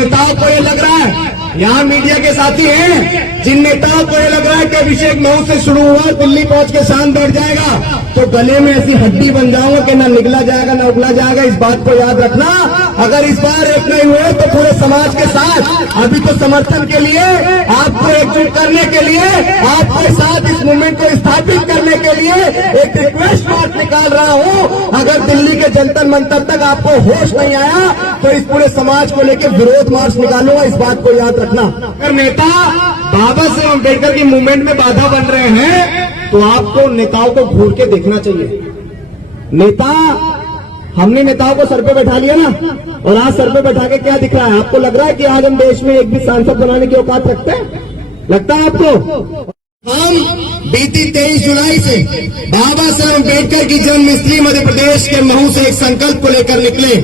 नेताओं को ये लग रहा है, यहाँ मीडिया के साथी हैं, जिन नेताओं को ये लग रहा है कि अभिषेक मऊ से शुरू हुआ दिल्ली पहुंच के शान बैठ जाएगा, तो गले में ऐसी हड्डी बन जाऊंगा कि ना निगला जाएगा ना उगला जाएगा। इस बात को याद रखना। अगर इस बार एक नहीं हुए तो पूरे समाज के साथ अभी तो समर्थन के लिए, आपको एकजुट करने के लिए, आपके साथ इस मूवमेंट को स्थापित करने के लिए एक रिक्वेस्ट नोट निकाल रहा हूं। अगर दिल्ली के जंतर मंतर तक आपको होश नहीं आया तो इस पूरे समाज को लेकर विरोध मार्च निकालूंगा। इस बात को याद रखना। अगर नेता बाबा साहेब अम्बेडकर की मूवमेंट में बाधा बन रहे हैं तो आपको नेताओं को घूर के देखना चाहिए। नेता, हमने नेताओं को सर पे बैठा लिया ना, और आज सर पे बैठा के क्या दिख रहा है? आपको लग रहा है कि आज हम देश में एक भी सांसद बनाने की औकात रखते हैं? लगता है आपको? हम बीती 23 जुलाई से बाबा साहेब अम्बेडकर की जन्मस्थली मध्य प्रदेश के महू से एक संकल्प को लेकर निकले,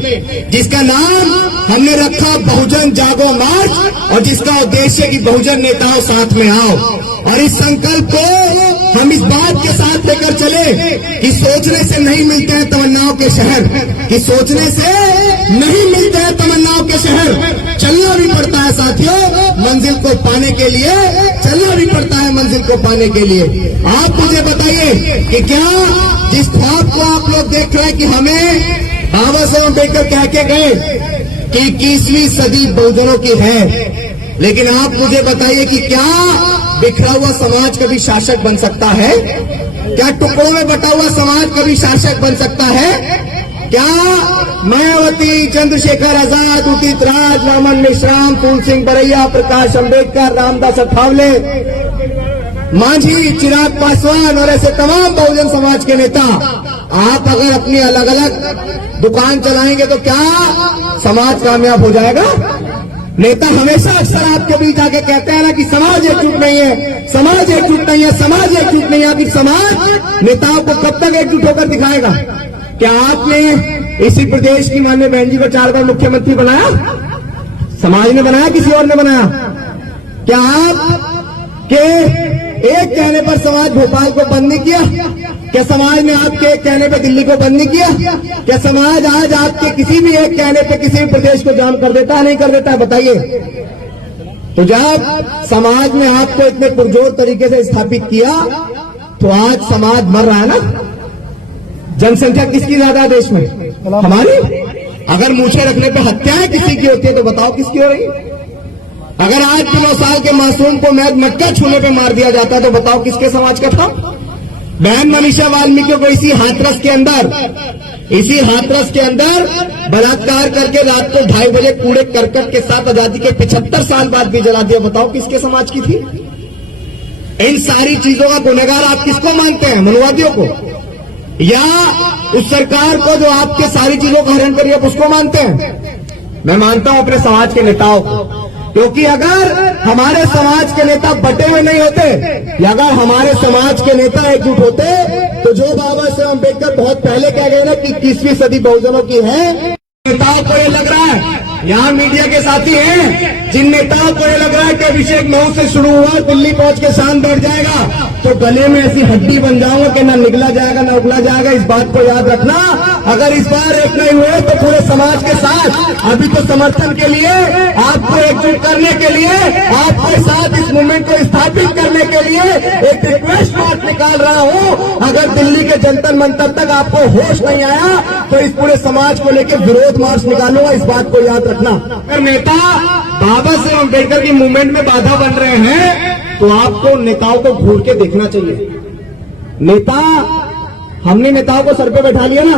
जिसका नाम हमने रखा बहुजन जागो मार्च, और जिसका उद्देश्य कि बहुजन नेताओं साथ में आओ। और इस संकल्प को हम इस बात के साथ लेकर चले कि सोचने से नहीं मिलते हैं तमन्नाओं के शहर, कि सोचने से नहीं मिलते हैं तमन्नाओं के शहर। चलना भी पड़ता है साथियों मंजिल को पाने के लिए, चलना भी पड़ता है मंजिल को पाने के लिए। आप मुझे बताइए कि क्या जिस ख्वाब को आप लोग देख रहे हैं कि हमें बाबा साहेब अम्बेडकर कह के गए कि 21वीं सदी बहुजनों की है, लेकिन आप मुझे बताइए कि क्या बिखरा हुआ समाज कभी शासक बन सकता है? क्या टुकड़ों में बटा हुआ समाज कभी शासक बन सकता है? क्या मायावती, चंद्रशेखर आजाद, उदित राज, रामन मेश्राम, फूल सिंह बरैया, प्रकाश अम्बेडकर, रामदास अठावले, मांझी, चिराग पासवान और ऐसे तमाम बहुजन समाज के नेता, आप अगर अपनी अलग अलग दुकान चलाएंगे तो क्या समाज कामयाब हो जाएगा? नेता हमेशा अक्सर आपके बीच आके कहते हैं ना कि समाज एकजुट नहीं है, समाज एकजुट नहीं है, समाज एकजुट नहीं है। आखिर समाज नेताओं को कब तक एकजुट होकर दिखाएगा? क्या आपने इसी प्रदेश की माननीय बहन जी को 4 बार मुख्यमंत्री बनाया? समाज ने बनाया, किसी और ने बनाया? क्या आप के एक कहने पर समाज भोपाल को बंद नहीं किया? क्या समाज ने आपके एक कहने पे दिल्ली को बंद नहीं किया? क्या समाज आज आपके किसी भी एक कहने पे किसी भी प्रदेश को जाम कर देता है? नहीं कर देता है? बताइए। तो जब समाज ने आपको इतने पुरजोर तरीके से स्थापित किया तो आज समाज मर रहा है ना। जनसंख्या किसकी ज्यादा है देश में? हमारी। अगर मूछे रखने पे हत्याएं किसी की होती है तो बताओ किसकी हो रही? अगर आज 9 साल के मासूम को मैद मटका छूने पे मार दिया जाता तो बताओ किसके समाज का था? बहन मनीषा वाल्मीकि को इसी हाथरस के अंदर बलात्कार करके रात को 2:30 बजे कूड़े करकट के साथ आजादी के 75 साल बाद भी जला दिया। बताओ किसके समाज की थी? इन सारी चीजों का गुनहगार आप किसको मानते हैं? मनुवादियों को, या उस सरकार को जो आपके सारी चीजों का हरण करिए उसको मानते हैं? मैं मानता हूं अपने समाज के नेताओं को, क्योंकि अगर हमारे समाज के नेता बटे हुए नहीं होते, या अगर हमारे समाज के नेता एकजुट होते, तो जो बाबा साहेब अम्बेडकर बहुत पहले कह गए ना कि 21वीं सदी बहुजनों की है, नेताओं को ये लग रहा है, यहाँ मीडिया के साथी हैं, जिन नेताओं को ये लग रहा है कि अभिषेक मऊ से शुरू हुआ दिल्ली पहुंच के शान बैठ जाएगा, तो गले में ऐसी हड्डी बन जाऊंगा कि ना निगला जाएगा ना उगला जाएगा। इस बात को याद रखना। अगर इस बार एक नहीं हुए तो पूरे समाज के साथ अभी तो समर्थन के लिए, आपको एकजुट करने के लिए, आपके साथ इस मूवमेंट को स्थापित करने के लिए एक रिक्वेस्ट नोट निकाल रहा हूं। अगर दिल्ली के जंतर मंतर तक आपको होश नहीं आया तो इस पूरे समाज को लेकर विरोध मार्च निकालूंगा। इस बात को याद रखना। अगर नेता बाबा साहेब अम्बेडकर की मूवमेंट में बाधा बन रहे हैं तो आपको नेताओं को घूर के देखना चाहिए। नेता, हमने नेताओं को सर पे बैठा लिया ना,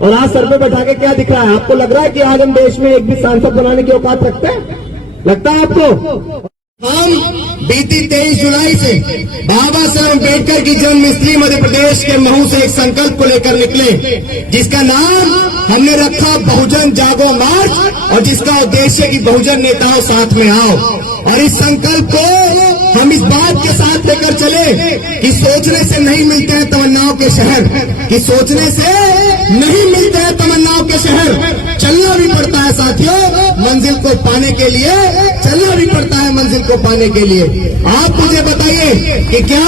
और आज सर पे बैठा के क्या दिख रहा है? आपको लग रहा है कि आज हम देश में एक भी सांसद बनाने की औकात रखते हैं? लगता है आपको? हम बीती 23 जुलाई से बाबा साहेब अम्बेडकर की जन्मस्थली मध्य प्रदेश के महू से एक संकल्प को लेकर निकले, जिसका नाम हमने रखा बहुजन जागो मार्च, और जिसका उद्देश्य कि बहुजन नेताओं साथ में आओ। और इस संकल्प को हम इस बात के साथ लेकर चले कि सोचने से नहीं मिलते हैं तमन्नाओं के शहर, कि सोचने से नहीं मिलते हैं तमन्नाओं के शहर। चलना भी पड़ता है साथियों मंजिल को पाने के लिए, चलना भी पड़ता है मंजिल को पाने के लिए। आप मुझे बताइए कि क्या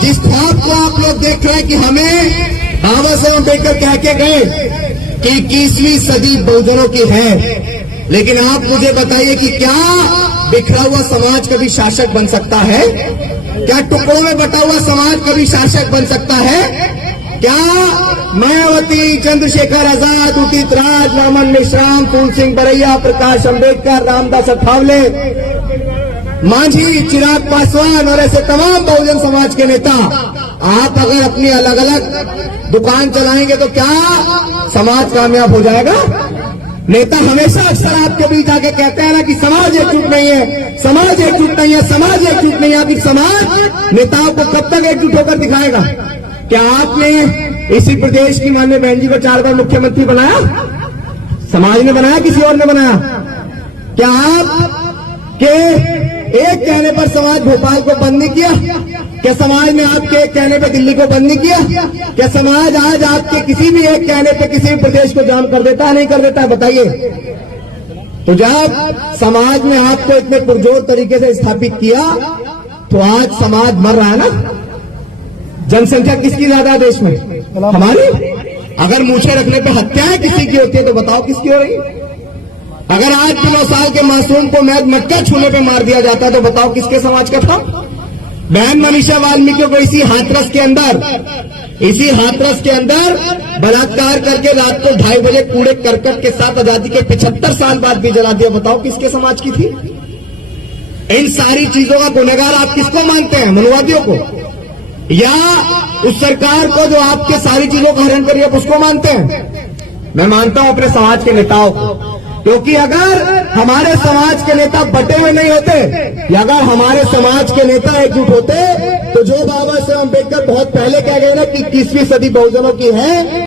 जिस ख्वाब को आप लोग देख रहे हैं कि हमें बाबा साहेब अम्बेडकर कह के गए कि 21वीं सदी बहुजनों की है, लेकिन आप मुझे बताइए कि क्या बिखरा हुआ समाज कभी शासक बन सकता है? क्या टुकड़ों में बटा हुआ समाज कभी शासक बन सकता है? क्या मायावती, चंद्रशेखर आजाद, उदित राज, रामन मेश्राम, फूल सिंह बरैया, प्रकाश अंबेडकर, रामदास अठावले, मांझी, चिराग पासवान और ऐसे तमाम बहुजन समाज के नेता, आप अगर अपनी अलग अलग दुकान चलाएंगे तो क्या समाज कामयाब हो जाएगा? नेता हमेशा अक्सर आपके बीच आके कहते हैं ना कि समाज एकजुट नहीं है, समाज एकजुट नहीं है, समाज एकजुट नहीं है। आखिर समाज नेताओं को कब तक एकजुट होकर दिखाएगा? क्या आपने इसी प्रदेश की माननीय बहन जी को 4 बार मुख्यमंत्री बनाया? समाज ने बनाया, किसी और ने बनाया? क्या आप के एक कहने पर समाज भोपाल को बंद नहीं किया? क्या समाज ने आपके एक कहने पर दिल्ली को बंद नहीं किया? क्या समाज आज आपके किसी भी एक कहने पर किसी भी प्रदेश को जाम कर देता है, नहीं कर देता है? बताइए। तो जब समाज ने आपको इतने पुरजोर तरीके से स्थापित किया तो आज समाज मर रहा है ना। जनसंख्या किसकी ज्यादा है देश में? हमारी। अगर मूछे रखने पे हत्याएं किसी की होती है तो बताओ किसकी हो रही? अगर आज 9 साल के मासूम को मैद मटका छूने पे मार दिया जाता तो बताओ किसके समाज का था? बहन मनीषा वाल्मीकि को इसी हाथरस के अंदर बलात्कार करके रात को 2:30 बजे कूड़े करकट के साथ आजादी के 75 साल बाद भी जला दिया। बताओ किसके समाज की थी? इन सारी चीजों का गुनहगार आप किसको मानते हैं? मनुवादियों को, या उस सरकार को जो आपके सारी चीजों का हरण करिए उसको मानते हैं? मैं मानता हूं अपने समाज के नेताओं को, क्योंकि अगर हमारे समाज के नेता बटे हुए नहीं होते या अगर हमारे समाज के नेता एकजुट होते तो जो बाबा साहब अम्बेडकर बहुत पहले कह गए ना कि 21वीं सदी बहुजनों की है,